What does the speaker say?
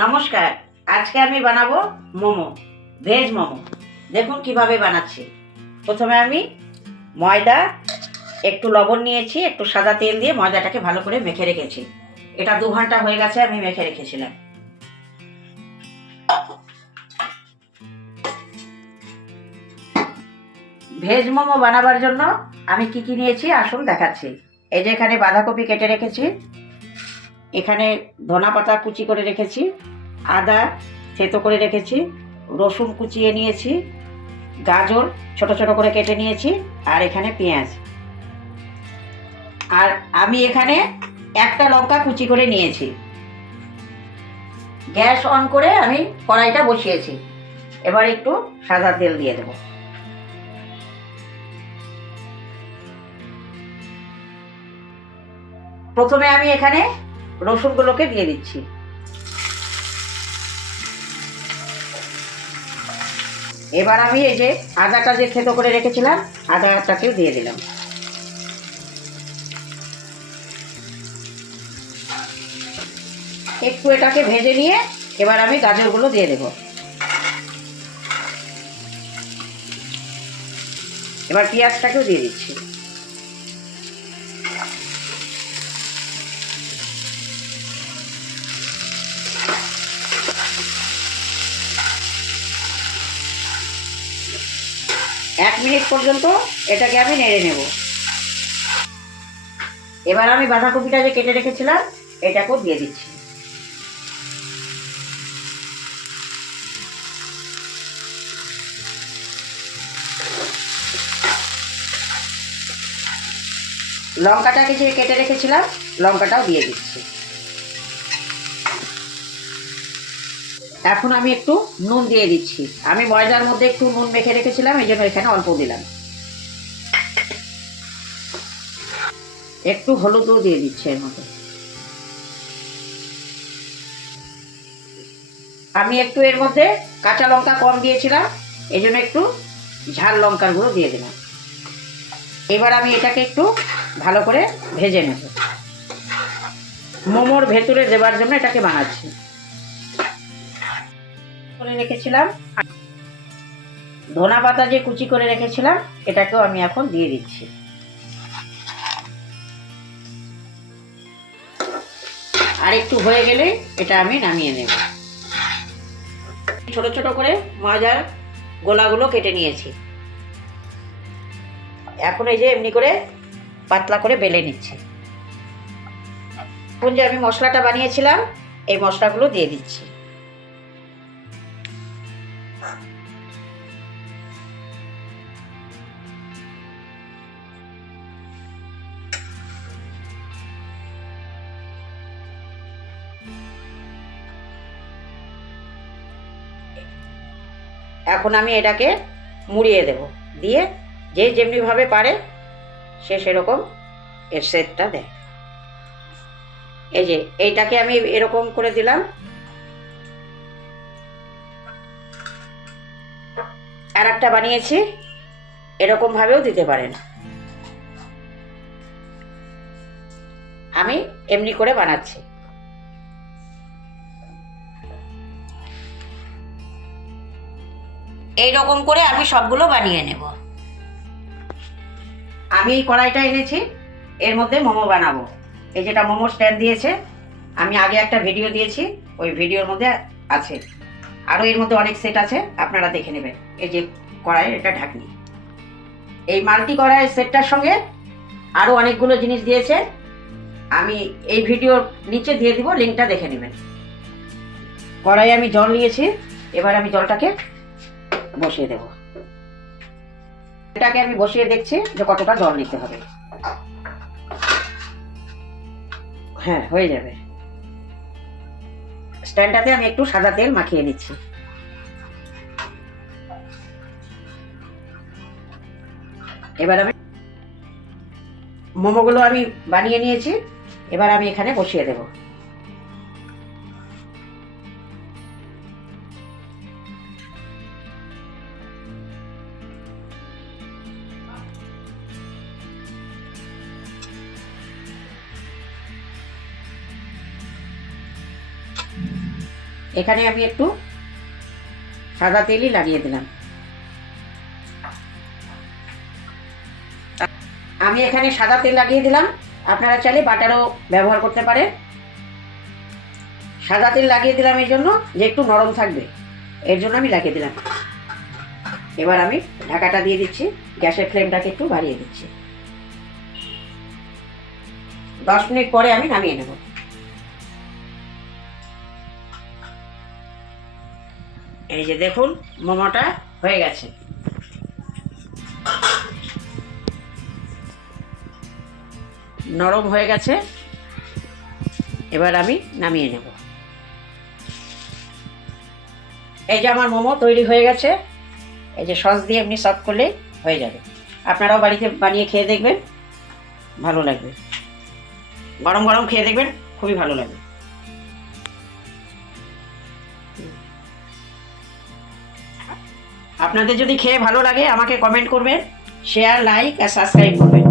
নমস্কার। আজকে আমি বানাবো মোমো, ভেজ মোমো। দেখুন কিভাবে বানাচ্ছি। প্রথমে আমি ময়দা, একটু লবণ নিয়েছি, একটু সাদা তেল দিয়ে ময়দাটাকে ভালো করে মেখে রেখেছি। এটা 2 ঘন্টা হয়ে গেছে আমি মেখে রেখেছিলাম। ভেজ মোমো বানাবার জন্য আমি কি কি নিয়েছি আসুন দেখাচ্ছি। এই যে এখানে বাঁধাকপি কেটে রেখেছি, এখানে ধনেপাতা কুচি করে রেখেছি, আদা থেতো করে রেখেছি, রসুন কুচিয়ে নিয়েছি, গাজর ছোট ছোট করে কেটে নিয়েছি, আর এখানে পেঁয়াজ। আর আমি এখানে একটা লঙ্কা কুচি করে নিয়েছি। গ্যাস অন করে আমি কড়াইটা বসিয়েছি। এবার একটু সাদা তেল দিয়ে দেব। প্রথমে আমি এখানে রসুনগুলোকে দিয়ে দিচ্ছি। এবার আমি এই যে আদাটা যে থেতো করে রেখেছিলাম, আদাটাকেও দিয়ে দিলাম। একটু এটাকে ভেজে নিয়ে এবার আমি গাজরগুলো দিয়ে দেব। এবার পেঁয়াজটাকেও দিয়ে দিচ্ছি। এক মিনিট পর্যন্ত এটাকে আমি নেড়ে নেব। এবার আমি বাঁধাকপিটা যে কেটে রেখেছিলাম এটাকেও দিয়ে দিচ্ছি। লঙ্কাটাকে যে কেটে রেখেছিলাম লঙ্কাটাও দিয়ে দিচ্ছি। এখন আমি একটু নুন দিয়ে দিচ্ছি। আমি ময়দার মধ্যে একটু নুন মেখে রেখেছিলাম, এই জন্য এখানে অল্প দিলাম। একটু হলুদও দিয়ে দিচ্ছি এর মধ্যে। আমি একটু এর মধ্যে কাঁচা লঙ্কা কম দিয়েছিলাম, এই জন্য একটু ঝাল লঙ্কার গুঁড়ো দিয়ে দিলাম। এবার আমি এটাকে একটু ভালো করে ভেজে নেব। মোমোর ভেতরে দেবার জন্য এটাকে বানাচ্ছি। করে রেখেছিলাম ধনেপাতা যে কুচি করে রেখেছিলাম এটাকেও আমি এখন দিয়ে দিচ্ছি। আর একটু হয়ে গেলে এটা আমি নামিয়ে নেব। ছোট ছোট করে ময়দার গোলাগুলো কেটে নিয়েছি। এখন এই যে এমনি করে পাতলা করে বেলে নিচ্ছি। এখন যে আমি মশলাটা বানিয়েছিলাম এই মশলাগুলো দিয়ে দিচ্ছি। এখন আমি এটাকে মুড়িয়ে দেব, দিয়ে যে যেমনিভাবে পারে সে সেরকম এর শেপটা দেয়। এই যে এইটাকে আমি এরকম করে দিলাম। আর একটা বানিয়েছি, এরকম ভাবেও দিতে পারেন। আমি এমনি করে বানাচ্ছি। এইরকম করে আমি সবগুলো বানিয়ে নেব। আমি এই কড়াইটা এনেছি, এর মধ্যে মোমো বানাবো। এই যেটা মোমো স্ট্যান্ড দিয়েছে, আমি আগে একটা ভিডিও দিয়েছি, ওই ভিডিওর মধ্যে আছে। আরও এর মধ্যে অনেক সেট আছে, আপনারা দেখে নেবেন। এই যে কড়াইয়ের এটা ঢাকনি, এই মাল্টি কড়াইয়ের সেটটার সঙ্গে আরও অনেকগুলো জিনিস দিয়েছে। আমি এই ভিডিওর নিচে দিয়ে দিব, লিঙ্কটা দেখে নেবেন। কড়াইয়ে আমি জল নিয়েছি, এবার আমি জলটাকে বসিয়ে দেব। এটাকে আমি বসিয়ে দেখছি যে কতটা জল নিতে হবে। হ্যাঁ, হয়ে যাবে। স্ট্যান্ডটাতে আমি একটু সাদা তেল মাখিয়ে নিচ্ছি। এবার আমি মোমোগুলো আমি বানিয়ে নিয়েছি, এবার আমি এখানে বসিয়ে দেব। এখানে আমি একটু সাদা তেলই লাগিয়ে দিলাম। আমি এখানে সাদা তেল লাগিয়ে দিলাম, আপনারা চাইলে বাটারও ব্যবহার করতে পারেন। সাদা তেল লাগিয়ে দিলাম এই জন্য যে একটু নরম থাকবে, এর জন্য আমি লাগিয়ে দিলাম। এবার আমি ঢাকাটা দিয়ে দিচ্ছি, গ্যাসের ফ্লেমটাকে একটু বাড়িয়ে দিচ্ছি। 10 মিনিট পরে আমি নামিয়ে নেব। এই যে দেখুন মোমোটা হয়ে গেছে। নরম হয়ে গেছে, এবার আমি নামিয়ে নেব। এই যে আমার মোমো তৈরি হয়ে গেছে। এই যে সস দিয়ে এমনি সার্ভ করলেই হয়ে যাবে। আপনারাও বাড়িতে বানিয়ে খেয়ে দেখবেন, ভালো লাগবে। গরম গরম খেয়ে দেখবেন, খুবই ভালো লাগবে। আপনাদের যদি খেয়ে ভালো লাগে আমাকে কমেন্ট করবেন, শেয়ার, লাইক আর সাবস্ক্রাইব করবেন।